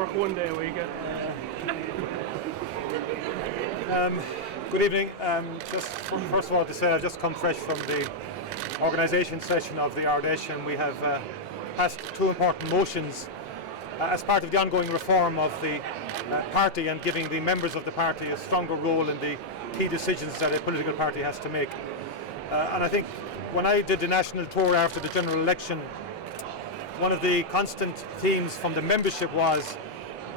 work one day a week. Good evening. Just first of all to say I've just come fresh from the organisation session of the Ard Fheis, and we have passed two important motions as part of the ongoing reform of the party and giving the members of the party a stronger role in the key decisions that a political party has to make. And I think when I did the national tour after the general election, one of the constant themes from the membership was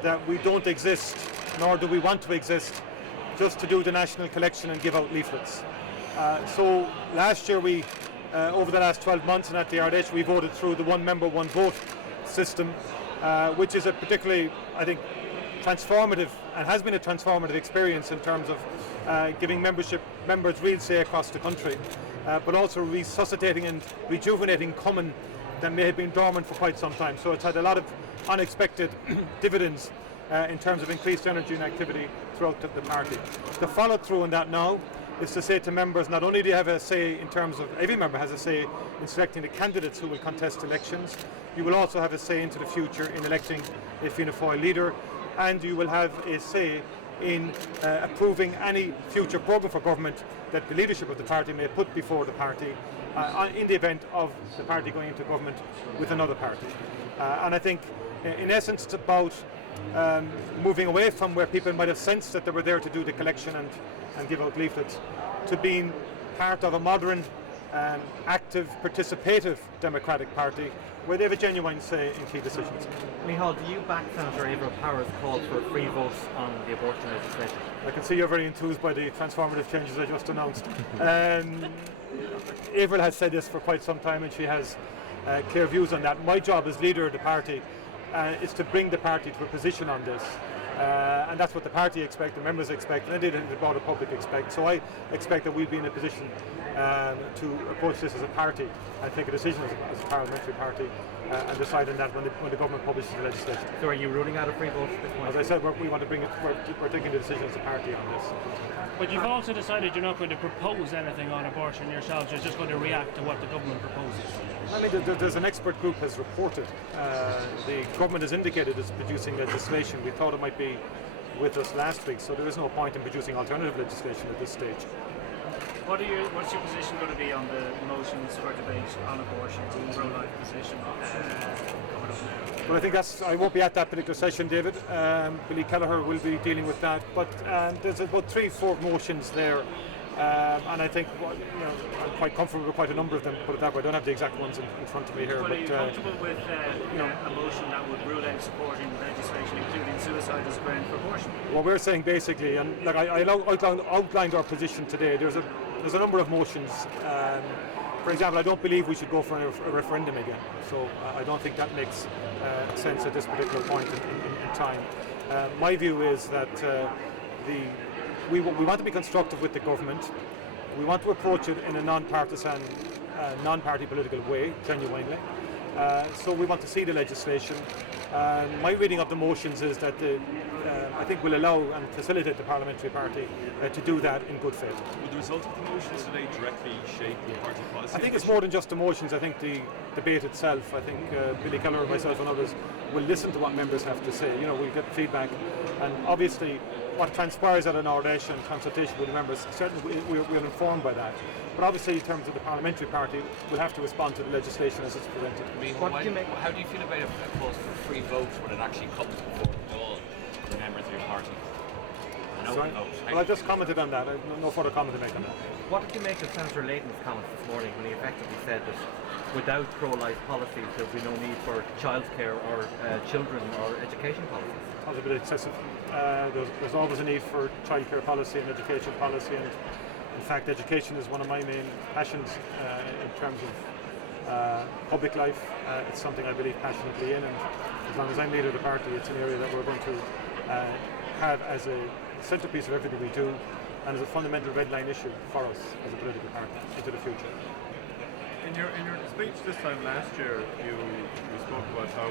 that we don't exist, nor do we want to exist, just to do the national collection and give out leaflets. So last year we, over the last 12 months and at the Ard Fheis, we voted through the one member, one vote system, which is a particularly, I think, transformative and has been a transformative experience in terms of giving members real say across the country, but also resuscitating and rejuvenating Common that may have been dormant for quite some time. So it's had a lot of unexpected dividends in terms of increased energy and activity throughout the party. The follow through on that now is to say to members, not only do you have a say in terms of, every member has a say in selecting the candidates who will contest elections, you will also have a say into the future in electing a Fianna Fáil leader, and you will have a say in approving any future programme for government that the leadership of the party may put before the party in the event of the party going into government with another party. And I think in essence it's about moving away from where people might have sensed that they were there to do the collection and give out leaflets, to being part of a modern, active, participative democratic party where they have a genuine say in key decisions. Micheál, do you back Senator Avril Power's call for free votes on the abortion legislation? I can see you're very enthused by the transformative changes I just announced. Avril has said this for quite some time and she has clear views on that. My job as leader of the party is to bring the party to a position on this. And that's what the party expect, the members expect, and indeed the broader public expect. So I expect that we'll be in a position to approach this as a party and take a decision as a parliamentary party and decide on that when the government publishes the legislation. So are you ruling out a free vote at this point? As I said, we want to bring it, we're taking the decision as a party on this. But you've also decided you're not going to propose anything on abortion yourselves, you're just going to react to what the government proposes. I mean, there's an expert group has reported. The government has indicated it's producing legislation. We thought it might be with us last week, so there is no point in producing alternative legislation at this stage. What's your position going to be on the motions for debate on abortion, the pro-life position coming up now? Well, I think I won't be at that particular session, David. Billy Kelleher will be dealing with that. But there's about 3-4 motions there. And I think I'm quite comfortable with quite a number of them, put it that way. I don't have the exact ones in front of me here. But are you comfortable with a motion that would rule out supporting legislation including suicide as a ground for abortion? What we're saying basically, and like I outlined our position today, there's a number of motions. For example, I don't believe we should go for a referendum again. So I don't think that makes sense at this particular point in time. My view is that we want to be constructive with the government. We want to approach it in a non-partisan, non-party political way, genuinely. So we want to see the legislation. My reading of the motions is that I think will allow and facilitate the parliamentary party to do that in good faith. Will the result of the motions today directly shape the party policy? I think it's more than just the motions. I think the debate itself. I think Billy Kelleher, myself and others will listen to what members have to say. We'll get feedback, and obviously what transpires at an Ard Fheis and consultation with the members, certainly we're informed by that. But obviously in terms of the parliamentary party, we'll have to respond to the legislation as it's presented. How do you feel about a post for free votes when it actually comes before all the members of your party? Well, I just commented on that. I have no further comment to make on that. What did you make of Senator Layton's comments this morning when he effectively said that without pro-life policies there will be no need for childcare or children or education policies? That was a bit excessive. There's always a need for childcare policy and education policy, and in fact education is one of my main passions in terms of public life. It's something I believe passionately in, and as long as I'm leader of the party, it's an area that we're going to have as a centrepiece of everything we do and as a fundamental red line issue for us as a political party into the future. In your speech this time last year, you spoke about how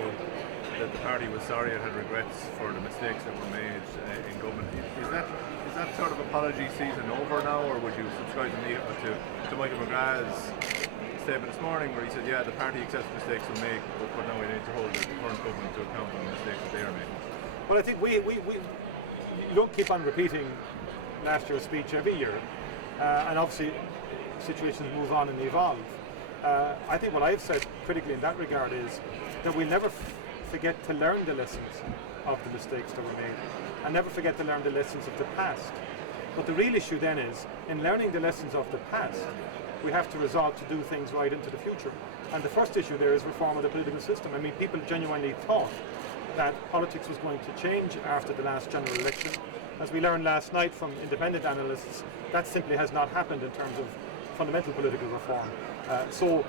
that the party was sorry it had regrets for the mistakes that were made in government. Is that sort of apology season over now, or would you subscribe to Michael McGrath's statement this morning where he said, the party accepts mistakes we make, but now we need to hold the current government to account for the mistakes that they are making? Well, I think we don't keep on repeating last year's speech every year, and obviously situations move on and evolve. I think what I've said critically in that regard is that we'll never forget to learn the lessons of the mistakes that were made, and never forget to learn the lessons of the past. But the real issue then is, in learning the lessons of the past, we have to resolve to do things right into the future. And the first issue there is reform of the political system. I mean, people genuinely thought that politics was going to change after the last general election. As we learned last night from independent analysts, that simply has not happened in terms of fundamental political reform. So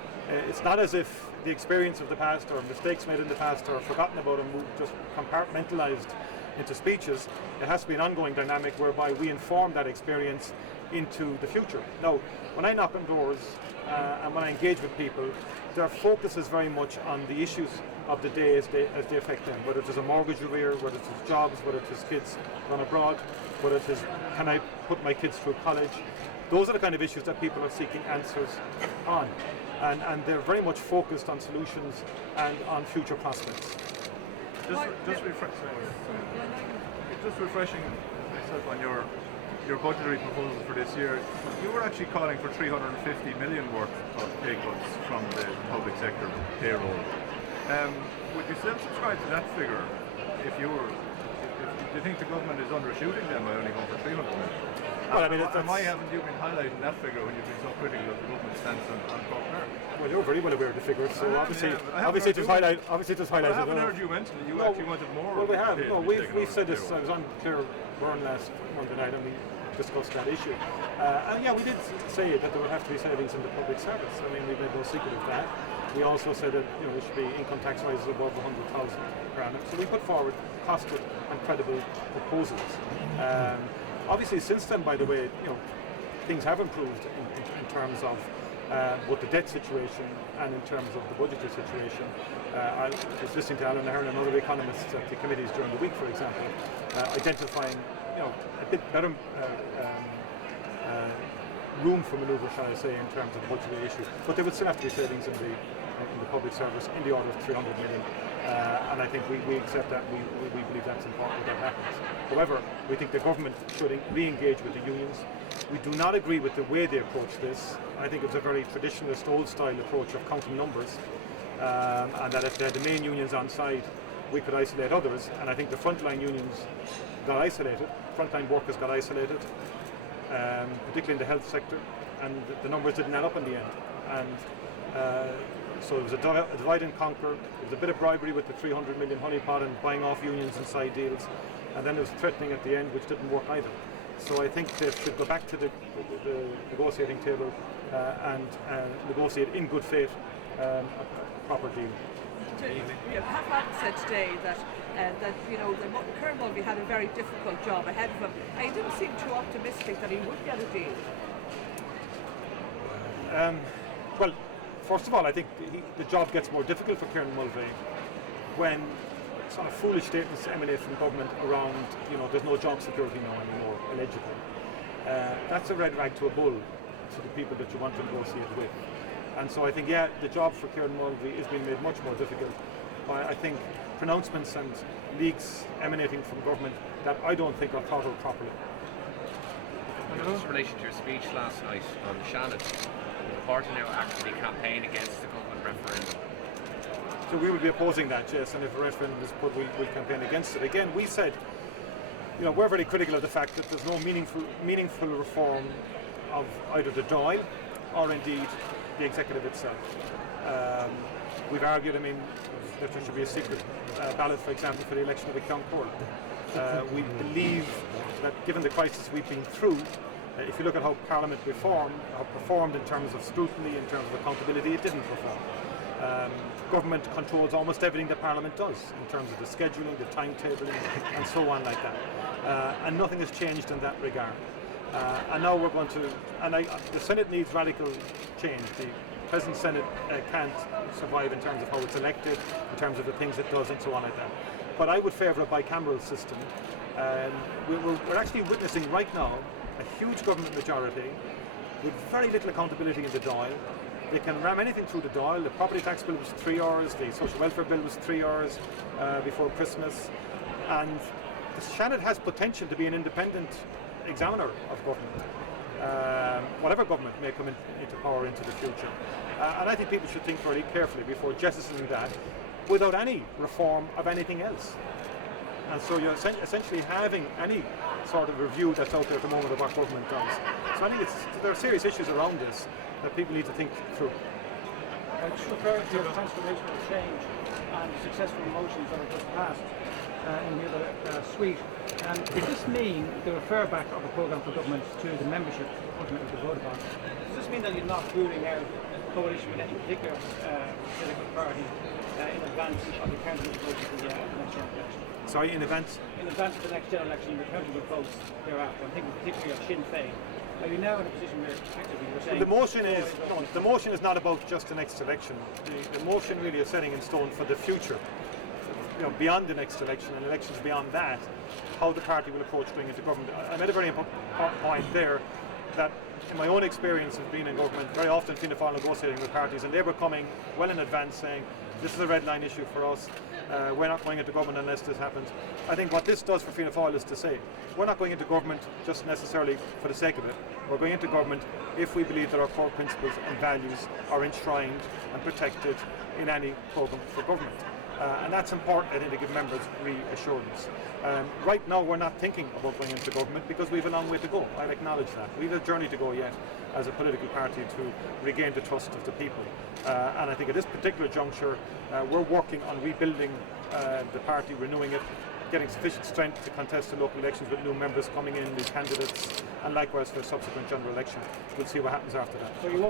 it's not as if the experience of the past or mistakes made in the past are forgotten about and just compartmentalized into speeches. It has to be an ongoing dynamic whereby we inform that experience into the future. Now, when I knock on doors and when I engage with people, their focus is very much on the issues of the day as they affect them, whether it is a mortgage arrear, whether it is jobs, whether it is kids gone abroad, whether it is can I put my kids through college. Those are the kind of issues that people are seeking answers on, and they're very much focused on solutions and on future prospects. Just refreshing myself on your budgetary proposal for this year. You were actually calling for 350 million worth of pay cuts from the public sector payroll. Would you still subscribe to that figure if you do you think the government is undershooting them by only going for 300 million? Well, I mean, why haven't you been highlighting that figure when you've been so critical of the government's stance on Croker? Well, you're very well aware of the figures, so obviously it was highlighted. I haven't heard you mention that you actually wanted more. Well, we have. No, we've said this. I was on Claire Byrne last Monday night, and we discussed that issue. And yeah, we did say that there would have to be savings in the public service. I mean, we made no secret of that. We also said that there should be income tax rises above 100,000 per annum. So we put forward costed and credible proposals. Obviously, since then, by the way, things have improved in terms of both the debt situation and in terms of the budgetary situation. I was listening to Alan Ahern and other economists at the committees during the week, for example, identifying a bit better room for manoeuvre, shall I say, in terms of the budgetary issues. But there would still have to be savings in the public service in the order of 300 million. And I think we accept that. We believe that's important that happens. However, we think the government should re-engage with the unions. We do not agree with the way they approach this. I think it's a very traditionalist, old-style approach of counting numbers, and that if they had the main unions on side, we could isolate others. And I think the frontline unions got isolated, frontline workers got isolated, particularly in the health sector, and the numbers didn't add up in the end. And so it was a divide and conquer. There was a bit of bribery with the 300 million honeypot and buying off unions and side deals, and then there was threatening at the end, which didn't work either. So I think they should go back to the negotiating table and negotiate in good faith a proper deal. Pat Martin said today that the current Mulvey had a very difficult job ahead of him. He didn't seem too optimistic that he would get a deal. Well, first of all, I think the job gets more difficult for Kieran Mulvey when sort of foolish statements emanate from government around, there's no job security now anymore, allegedly. That's a red rag to a bull to the people that you want to negotiate with. And so I think, the job for Kieran Mulvey is being made much more difficult by, I think, pronouncements and leaks emanating from government that I don't think are thought of properly. In relation to your speech last night on Shannon, the party now actively campaign against the government referendum. So we will be opposing that, yes, and if a referendum is put, we'll campaign against it. Again, we said, we're very critical of the fact that there's no meaningful reform of either the Dáil or indeed the executive itself. We've argued, that there should be a secret ballot, for example, for the election of the County Court. We believe that given the crisis we've been through, if you look at how Parliament performed in terms of scrutiny, in terms of accountability, it didn't perform. Government controls almost everything that Parliament does in terms of the scheduling, the timetabling, and so on like that. And nothing has changed in that regard. And now we're going to, the Senate needs radical change. The present Senate can't survive in terms of how it's elected, in terms of the things it does, and so on like that. But I would favour a bicameral system. We're actually witnessing right now a huge government majority with very little accountability in the Dáil. They can ram anything through the Dáil. The property tax bill was 3 hours, the social welfare bill was 3 hours before Christmas, and the Seanad has potential to be an independent examiner of government, whatever government may come into power into the future. And I think people should think very carefully before jettisoning that without any reform of anything else. And so you're essentially having any sort of review that's out there at the moment of what government does. So I think there are serious issues around this that people need to think through. Just referring to the transformational change and the successful motions that are just passed in the other suite, does this mean the refer back of a programme for government to the membership ultimately to vote upon? Does this mean that you're not ruling out coalition with any particular political party in advance of the county vote for the next general election? Sorry, in advance? In advance of the next general election, the county will vote thereafter. I'm thinking particularly of Sinn Féin. Are you now in a position where effectively you're saying... The motion is not about just the next election. The motion really is setting in stone for the future. Beyond the next election and elections beyond that, how the party will approach going into government. I made a very important point there that in my own experience of being in government, very often Fianna Fáil negotiating with parties, and they were coming well in advance saying, this is a red line issue for us, we're not going into government unless this happens. I think what this does for Fianna Fáil is to say, we're not going into government just necessarily for the sake of it. We're going into government if we believe that our core principles and values are enshrined and protected in any programme for government. And that's important, I think, to give members reassurance. Right now we're not thinking about going into government because we have a long way to go. I'll acknowledge that. We have a journey to go yet as a political party to regain the trust of the people. And I think at this particular juncture we're working on rebuilding the party, renewing it, getting sufficient strength to contest the local elections with new members coming in, new candidates, and likewise for a subsequent general election. We'll see what happens after that.